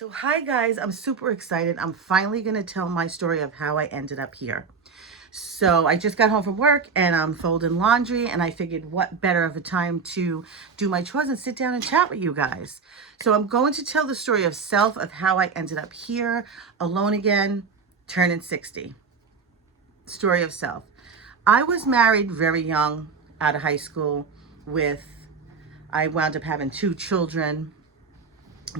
So hi guys, I'm super excited. I'm finally going to tell my story of how I ended up here. So I just got home from work and I'm folding laundry, and I figured what better of a time to do my chores and sit down and chat with you guys. So I'm going to tell the story of self, of how I ended up here, alone again, turning 60. Story of self. I was married very young, out of high school with, I wound up having 2 children.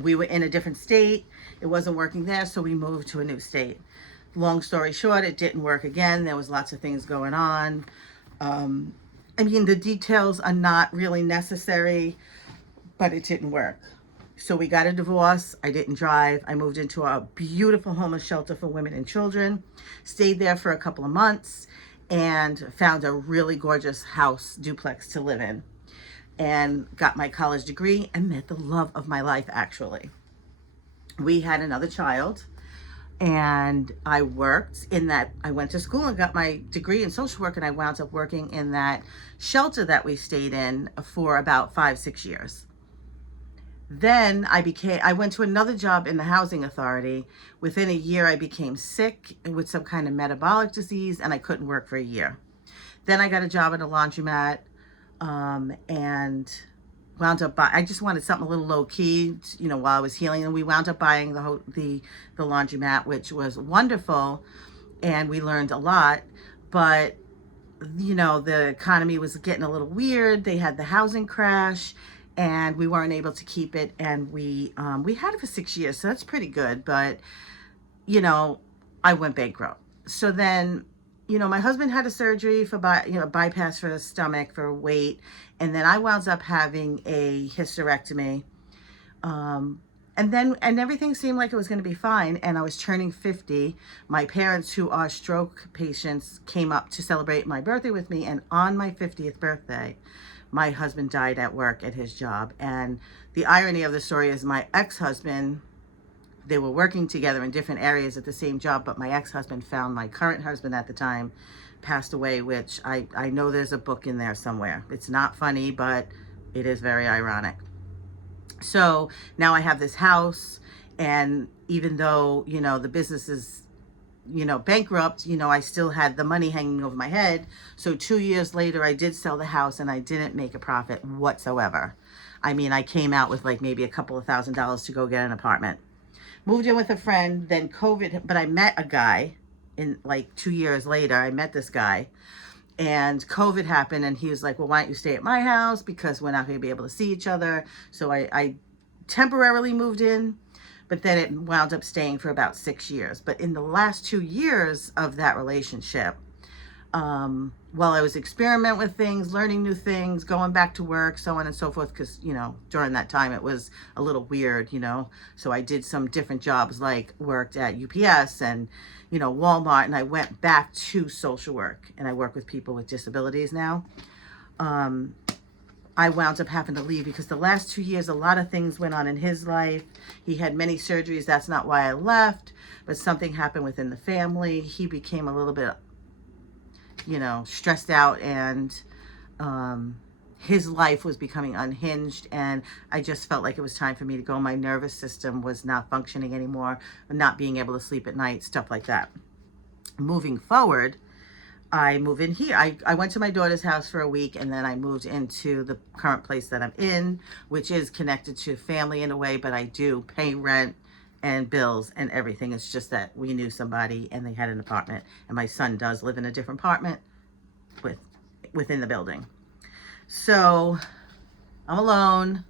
We were in a different state. It wasn't working there, so we moved to a new state. Long story short, it didn't work again. There was lots of things going on. Um, I mean, the details are not really necessary, but it didn't work. So we got a divorce. I didn't drive. I moved into a beautiful homeless shelter for women and children, stayed there for a couple of months, and found a really gorgeous house duplex to live in, and got my college degree and met the love of my life, actually. We had another child, and I worked in that. I went to school and got my degree in social work, and I wound up working in that shelter that we stayed in for about 5, 6 years. Then I went to another job in the housing authority. Within a year, I became sick with some kind of metabolic disease, and I couldn't work for a year. Then I got a job at a laundromat, and wound up I just wanted something a little low key, while I was healing, and we wound up buying the laundromat, which was wonderful, and we learned a lot. But the economy was getting a little weird. They had the housing crash, and we weren't able to keep it, and we had it for 6 years, so that's pretty good. But you know, I went bankrupt. So then, my husband had a surgery for bypass for the stomach for weight, and then I wound up having a hysterectomy. And everything seemed like it was going to be fine, and I was turning 50. My parents, who are stroke patients, came up to celebrate my birthday with me, and on my 50th birthday, my husband died at work at his job. And the irony of the story is my ex-husband, they were working together in different areas at the same job, but my ex-husband found my current husband at the time passed away, which I know there's a book in there somewhere. It's not funny, but it is very ironic. So now I have this house, and even though, the business is, bankrupt, I still had the money hanging over my head. So 2 years later, I did sell the house, and I didn't make a profit whatsoever. I mean, I came out with like maybe a couple of $1,000s to go get an apartment. Moved in with a friend, then COVID, but I met a guy in like 2 years later. I met this guy, and COVID happened, and he was like, well, why don't you stay at my house, because we're not going to be able to see each other. So I temporarily moved in, but then it wound up staying for about 6 years. But in the last 2 years of that relationship, while I was experimenting with things, learning new things, going back to work, so on and so forth, because, during that time it was a little weird, so I did some different jobs, like worked at UPS and, Walmart, and I went back to social work, and I work with people with disabilities now. I wound up having to leave because the last 2 years, a lot of things went on in his life. He had many surgeries. That's not why I left, but something happened within the family. He became a little bit stressed out, and his life was becoming unhinged, and I just felt like it was time for me to go. My nervous system was not functioning anymore, not being able to sleep at night, stuff like that. Moving forward, I move in here. I went to my daughter's house for a week, and then I moved into the current place that I'm in, which is connected to family in a way, but I do pay rent and bills and everything. It's just that we knew somebody, and they had an apartment, and my son does live in a different apartment within the building. So I'm alone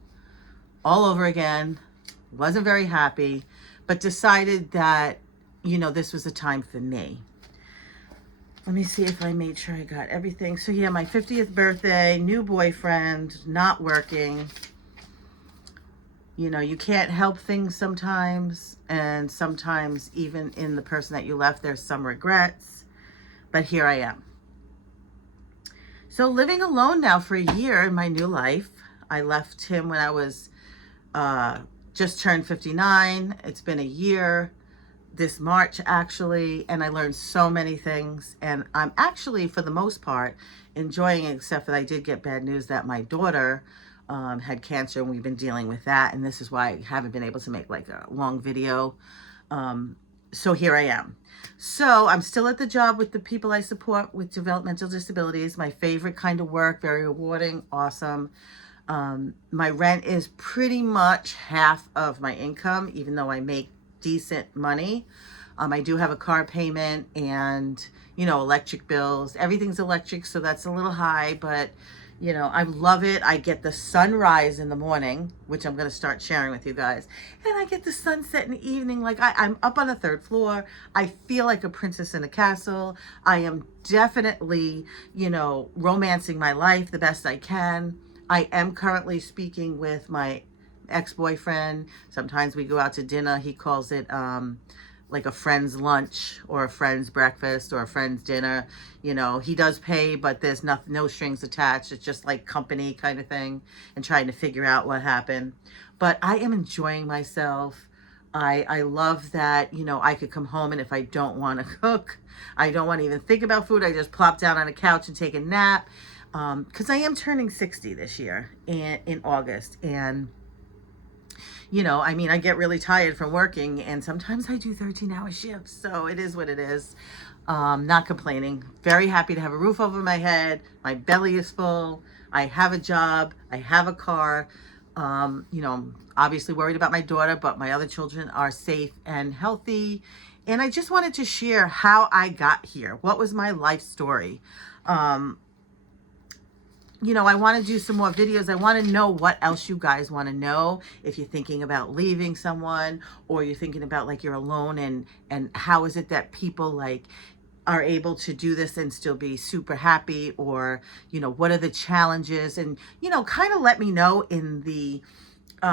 all over again. Wasn't very happy, but decided that, this was a time for me. Let me see if I made sure I got everything. So yeah, my 50th birthday, new boyfriend, not working. You can't help things sometimes, and sometimes even in the person that you left, there's some regrets, but here I am. So living alone now for a year in my new life. I left him when I was just turned 59. It's been a year this March, actually, and I learned so many things, and I'm actually, for the most part, enjoying it, except that I did get bad news that my daughter had cancer, and we've been dealing with that. And this is why I haven't been able to make like a long video. So here I am. So I'm still at the job with the people I support with developmental disabilities. My favorite kind of work, very rewarding, awesome. My rent is pretty much half of my income, even though I make decent money. I do have a car payment and, you know, electric bills. Everything's electric, so that's a little high, but you know, I love it. I get the sunrise in the morning, which I'm going to start sharing with you guys. And I get the sunset in the evening. Like I'm up on the 3rd floor. I feel like a princess in a castle. I am definitely, you know, romancing my life the best I can. I am currently speaking with my ex-boyfriend. Sometimes we go out to dinner. He calls it, like a friend's lunch or a friend's breakfast or a friend's dinner. You know, he does pay, but there's no strings attached. It's just like company kind of thing and trying to figure out what happened. But I am enjoying myself. I love that, you know, I could come home and if I don't want to cook, I don't want to even think about food. I just plop down on a couch and take a nap. Because I am turning 60 this year in August. And you know, I mean, I get really tired from working and sometimes I do 13-hour shifts. So it is what it is. Not complaining. Very happy to have a roof over my head. My belly is full. I have a job. I have a car. You know, I'm obviously worried about my daughter, but my other children are safe and healthy. And I just wanted to share how I got here. What was my life story? You know, I want to do some more videos. I want to know what else you guys want to know. If you're thinking about leaving someone or you're thinking about like you're alone and how is it that people like are able to do this and still be super happy, or, you know, what are the challenges, and, you know, kind of let me know in the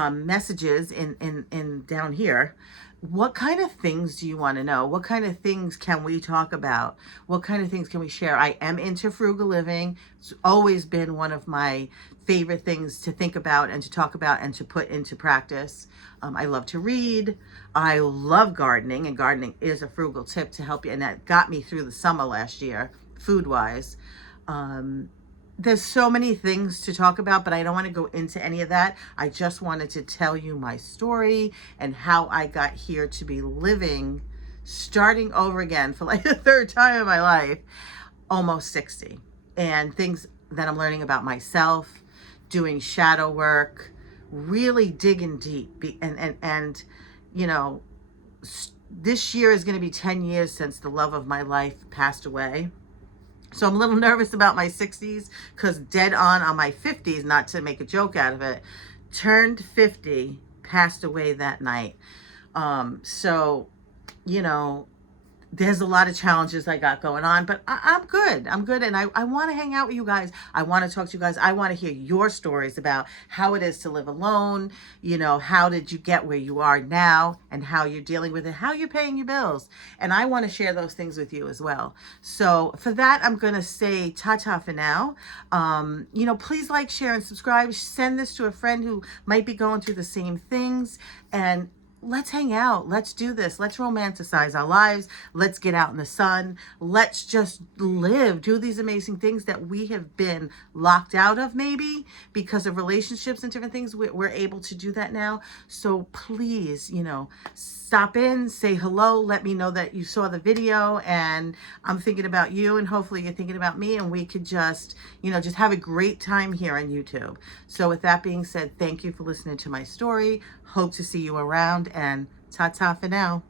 messages in down here. What kind of things do you want to know? What kind of things can we talk about? What kind of things can we share? I am into frugal living. It's always been one of my favorite things to think about and to talk about and to put into practice. I love to read. I love gardening, and gardening is a frugal tip to help you. And that got me through the summer last year, food-wise. There's so many things to talk about, but I don't want to go into any of that. I just wanted to tell you my story and how I got here to be living, starting over again for like the 3rd time in my life, almost 60. And things that I'm learning about myself, doing shadow work, really digging deep. And you know, this year is going to be 10 years since the love of my life passed away. So I'm a little nervous about my 60s because dead on my 50s, not to make a joke out of it, turned 50, passed away that night. So, you know, there's a lot of challenges I got going on, but I'm good. I'm good. And I want to hang out with you guys. I want to talk to you guys. I want to hear your stories about how it is to live alone. You know, how did you get where you are now and how you're dealing with it, how you're paying your bills. And I want to share those things with you as well. So for that, I'm going to say ta-ta for now. You know, please like, share, and subscribe. Send this to a friend who might be going through the same things, and let's hang out. Let's do this. Let's romanticize our lives. Let's get out in the sun. Let's just live, do these amazing things that we have been locked out of, maybe because of relationships and different things. We're able to do that now. So please, you know, stop in, say hello, let me know that you saw the video and I'm thinking about you, and hopefully you're thinking about me, and we could just, you know, just have a great time here on YouTube. So with that being said, thank you for listening to my story. Hope to see you around, and ta-ta for now.